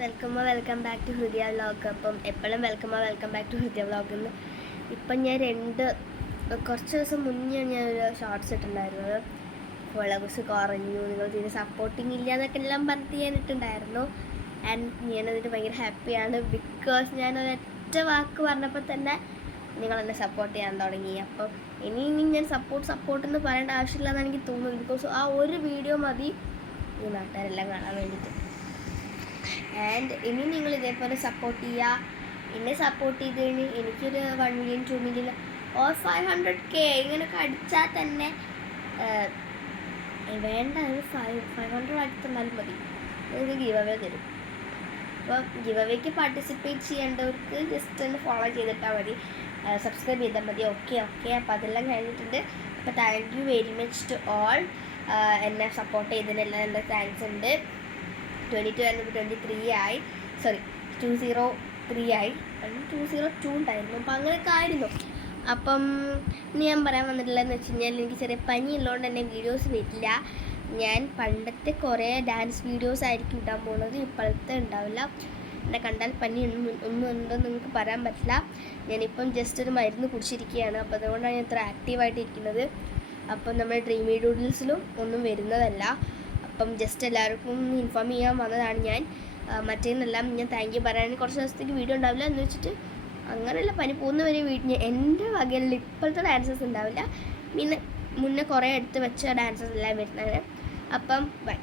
Welcome back to ഹൃദയ vlog. അപ്പം എപ്പോഴും വെൽക്കം ബാക്ക് ടു ഹൃദയ വ്ളോഗ്. ഇപ്പം ഞാൻ കുറച്ച് ദിവസം മുന്നേ ഞാനൊരു ഷോർട്സ് ഇട്ടുണ്ടായിരുന്നത്. ഫോളോവേഴ്സ് കുറഞ്ഞു, നിങ്ങൾ ഇതിന് സപ്പോർട്ടിങ് ഇല്ല എന്നൊക്കെ എല്ലാം പറഞ്ഞ് ഞാനിട്ടുണ്ടായിരുന്നു. ആൻഡ് ഞാനതിന് ഭയങ്കര ഹാപ്പിയാണ്. ബിക്കോസ് ഞാൻ ഒരൊറ്റ വാക്ക് പറഞ്ഞപ്പോൾ തന്നെ നിങ്ങൾ എന്നെ സപ്പോർട്ട് ചെയ്യാൻ തുടങ്ങി. അപ്പം ഇനി ഞാൻ സപ്പോർട്ട് എന്ന് പറയേണ്ട ആവശ്യമില്ലെന്ന് എനിക്ക് തോന്നുന്നു. ബിക്കോസ് ആ ഒരു വീഡിയോ മതി ഈ നാട്ടുകാരെല്ലാം കാണാൻ വേണ്ടിയിട്ട്. ആൻഡ് ഇനി നിങ്ങൾ ഇതേപോലെ സപ്പോർട്ട് ചെയ്യുക. എന്നെ സപ്പോർട്ട് ചെയ്ത് കഴിഞ്ഞ് എനിക്കൊരു 1 million 2 million ഓർ 500K ഇങ്ങനെയൊക്കെ അടിച്ചാൽ തന്നെ വേണ്ട, ഒരു 500 അടുത്തെന്നാലും മതി, നിങ്ങൾക്ക് ഗിവ് അവേ തരും. അപ്പോൾ ഗിവ് അവേക്ക് പാർട്ടിസിപ്പേറ്റ് ചെയ്യേണ്ടവർക്ക് ജസ്റ്റ് ഒന്ന് ഫോളോ ചെയ്തിട്ടാൽ മതി, സബ്സ്ക്രൈബ് ചെയ്താൽ മതി. ഓക്കെ. അപ്പോൾ അതെല്ലാം കഴിഞ്ഞിട്ടുണ്ട്. അപ്പോൾ thank you very much to all. എന്നെ സപ്പോർട്ട് ചെയ്തതിനെല്ലാം എൻ്റെ താങ്ക്സ് ഉണ്ട്. 22 ആയിരുന്നു, 23 ആയി, 203 ആയി, 202 ഉണ്ടായിരുന്നു. അപ്പം അങ്ങനെയൊക്കെ ആയിരുന്നു. അപ്പം ഇനി ഞാൻ പറയാൻ വന്നിട്ടില്ലെന്ന് വെച്ച് കഴിഞ്ഞാൽ എനിക്ക് ചെറിയ പനി ഉള്ളതുകൊണ്ട് തന്നെ വീഡിയോസ് വരില്ല. ഞാൻ പണ്ടത്തെ കുറേ ഡാൻസ് വീഡിയോസ് ആയിരിക്കും ഇടാൻ പോകുന്നത്, ഇപ്പോഴത്തെ ഉണ്ടാവില്ല. എന്നെ കണ്ടാൽ പനി ഒന്നും ഉണ്ടെന്ന് നിങ്ങൾക്ക് പറയാൻ പറ്റില്ല. ഞാനിപ്പം ജസ്റ്റ് ഒരു മരുന്ന് കുടിച്ചിരിക്കുകയാണ്. അപ്പോൾ അതുകൊണ്ടാണ് ഞാൻ ഇത്ര ആക്റ്റീവായിട്ട് ഇരിക്കുന്നത്. അപ്പം നമ്മുടെ ഡ്രീമി ഡൂഡിൽസിലും ഒന്നും വരുന്നതല്ല. അപ്പം ജസ്റ്റ് എല്ലാവർക്കും ഇൻഫോം ചെയ്യാൻ വന്നതാണ് ഞാൻ. മറ്റേന്നെല്ലാം ഞാൻ താങ്ക് യു പറയാൻ കുറച്ച് ദിവസത്തേക്ക് വീഡിയോ ഉണ്ടാവില്ല എന്ന് വെച്ചിട്ട് അങ്ങനെയുള്ള പനി പോകുന്നവരെ എൻ്റെ വകയിൽ ഇപ്പോഴത്തെ ഡാൻസസ് ഉണ്ടാവില്ല. പിന്നെ മുന്നേ കുറേ എടുത്ത് വെച്ച ഡാൻസസ് എല്ലാം വരുന്നത്. അപ്പം ബൈ.